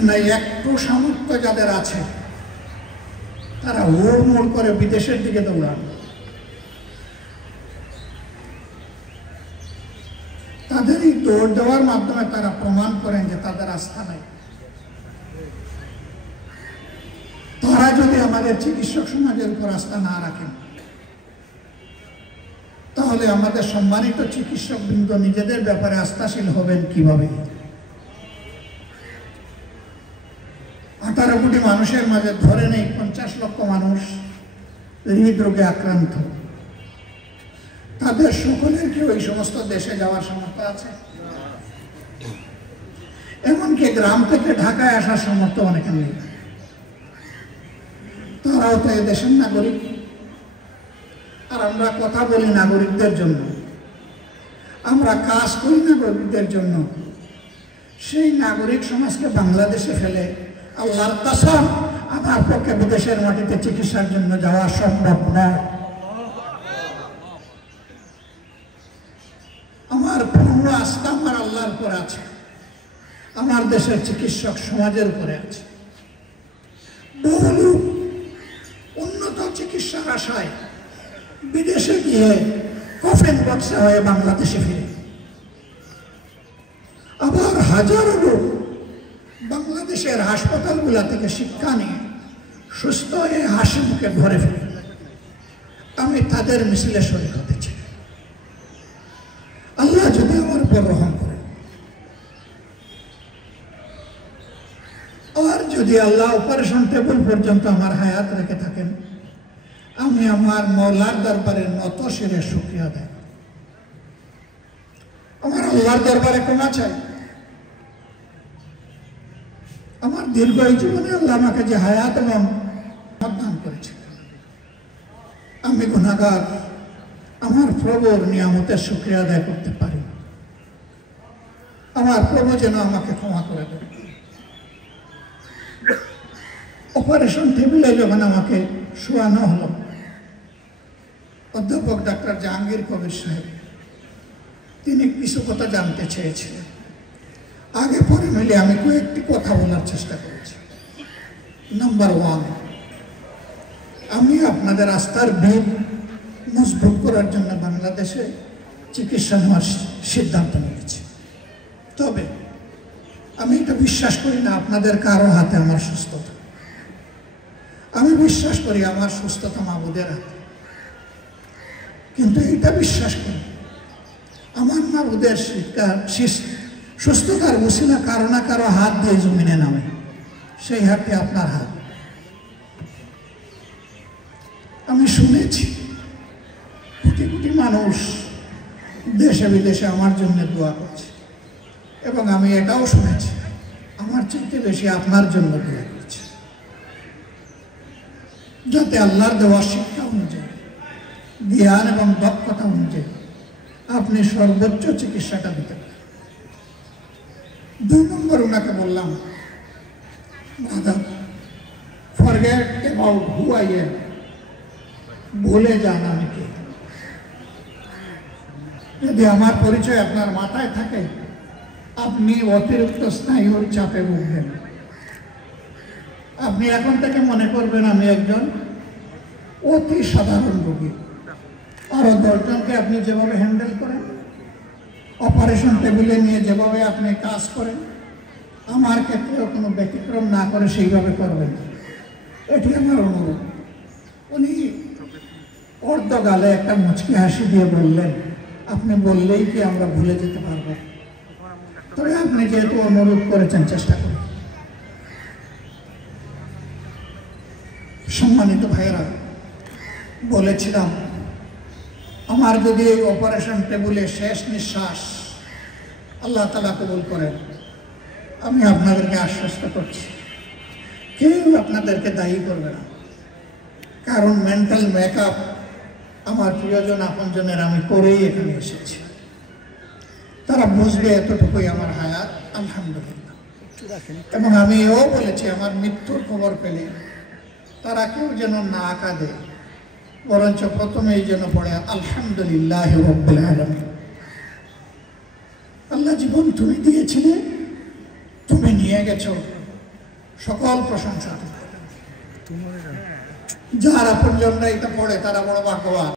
জন্য একটু সামর্থ্য যাদের আছে তারা হুড়মুড় করে বিদেশের দিকে দৌড়ান। তাদের এই দৌড় দেওয়ার মাধ্যমে তারা প্রমাণ করেন যে তাদের আস্থা নাই। তারা যদি আমাদের চিকিৎসক সমাজের উপর আস্থা না রাখেন তাহলে আমাদের সম্মানিত চিকিৎসক বৃন্দ নিজেদের ব্যাপারে আস্থাশীল হবেন কিভাবে? 18 কোটি মানুষের মাঝে ধরে নেই 50 লক্ষ মানুষ হৃদরোগে আক্রান্ত। তাদের সকলের কি ওই সমস্ত দেশে যাওয়ার সামর্থ্য আছে? এমনকি গ্রাম থেকে ঢাকায় আসার সামর্থ্য অনেকে নেই। তারাও তো এই দেশের নাগরিক। আর আমরা কথা বলি নাগরিকদের জন্য, আমরা কাজ করি নাগরিকদের জন্য। সেই নাগরিক সমাজকে বাংলাদেশে ফেলে আল্লাহর কসম আমার পক্ষে বিদেশের মাটিতে চিকিৎসার জন্য যাওয়া সম্ভব নয়। আমার পূর্ণ আস্থা আমার আল্লাহর উপর আছে, আমার দেশের চিকিৎসক সমাজের উপরে আছে। বহু লোক উন্নত চিকিৎসার আশায় বিদেশে গিয়ে কফিন বক্সে হয়ে বাংলাদেশে ফিরে। আবার হাজারো লোক বাংলাদেশের হাসপাতালগুলা থেকে শিক্ষা নিয়ে সুস্থ হয়ে হাসি মুখে ঘরে ফিরে। আমি তাদের মিছিলে শরীক হতে চাই। আল্লাহ যদি আমার উপর রহম করে, আর যদি আল্লাহ অপারেশন টেবিল পর্যন্ত আমার হায়াত রেখে থাকেন, আমি আমার মওলার দরবারে নত শিরে শুকরিয়া দেই। আমার আল্লাহর দরবারে ক্ষমা চাই। আমার দীর্ঘ জীবনে আল্লাহ আমাকে যে হায়াত এবং দান করেছে, আমি গুনাহগার, আমার প্রভুর নিয়ামতের শুকরিয়া আদায় করতে পারি। আমার প্রভু যেন আমাকে ক্ষমা করে দেন। অপারেশন টেবিলে যখন আমাকে শোয়ানো হলো, অধ্যাপক ডাক্তার জাহাঙ্গীর কবির সাহেব তিনি কিছু কথা জানতে চেয়েছিলেন। আগে পরে মিলে আমি কয়েকটি কথা বলার চেষ্টা করেছি। নাম্বার 1, আমি আপনাদের আস্থার ভিত মজবুত করার জন্য বাংলাদেশে চিকিৎসা নেওয়ার সিদ্ধান্ত নিয়েছি। তবে আমি এটা বিশ্বাস করি না আপনাদের কারো হাতে আমার সুস্থতা। আমি বিশ্বাস করি আমার সুস্থতা মাবুদের হাতে। কিন্তু এটা বিশ্বাস করি আমার মাবুদের সুস্থতার উসিলা কারো না কারো হাত দিয়ে জমিনে নামে। সেই হাতে আপনার হাত। আমি শুনেছি কোটি কোটি মানুষ দেশে বিদেশে আমার জন্য দোয়া করছে, এবং আমি এটাও শুনেছি আমার চাইতে বেশি আপনার জন্য দোয়া করছে, যাতে আল্লাহর দেওয়া শিক্ষা অনুযায়ী, জ্ঞান এবং দক্ষতা অনুযায়ী আপনি সর্বোচ্চ চিকিৎসাটা দিতে পারেন। 2 নম্বর ওনাকে বললাম, forget about who I am, ভুলে যান আমি কে। যদি আমার পরিচয় আপনার মাথায় থাকে, আপনি অতিরিক্ত স্নায়ুর চাপে ভুগবেন। আপনি এখন থেকে মনে করবেন আমি একজন অতি সাধারণ রোগী। আরো 10 জনকে আপনি যেভাবে হ্যান্ডেল করেন, অপারেশন টেবিলে নিয়ে যেভাবে আপনি কাজ করেন, আমার ক্ষেত্রেও কোনো ব্যতিক্রম না করে সেইভাবে করবেন, এটি আমার অনুরোধ। উনি অর্ধ গালে একটা মুচকি হাসি দিয়ে বললেন, আপনি বললেই কি আমরা ভুলে যেতে পারবো? তবে আপনি যেহেতু অনুরোধ করেছেন, চেষ্টা করুন। সম্মানিত ভাইয়েরা, বলেছিলাম আমার যদি এই অপারেশন টেবিলে শেষ নিঃশ্বাস আল্লাহ তাআলা কবুল করেন, আমি আপনাদেরকে আশ্বস্ত করছি কেউ আপনাদেরকে দায়ী করবে না। কারণ মেন্টাল মেকআপ আমার প্রিয়জন আপনজনের আমি করেই এখানে এসেছি। তারা বুঝবে এতটুকুই আমার হায়াত, আলহামদুলিল্লাহ। এবং আমি এও বলেছি আমার মৃত্যুর খবর পেলে তারা কেউ যেন না কাঁদে, বরঞ্চ প্রথমেই যেন পড়ে আলহামদুলিল্লাহ রাব্বিল আলামিন। আল্লাহ জীবন তুমি দিয়েছিলে, তুমি নিয়ে গেছো, সকল প্রশংসা। যার আপনজনরা এটা পড়ে তারা বড় ভাগ্যবান।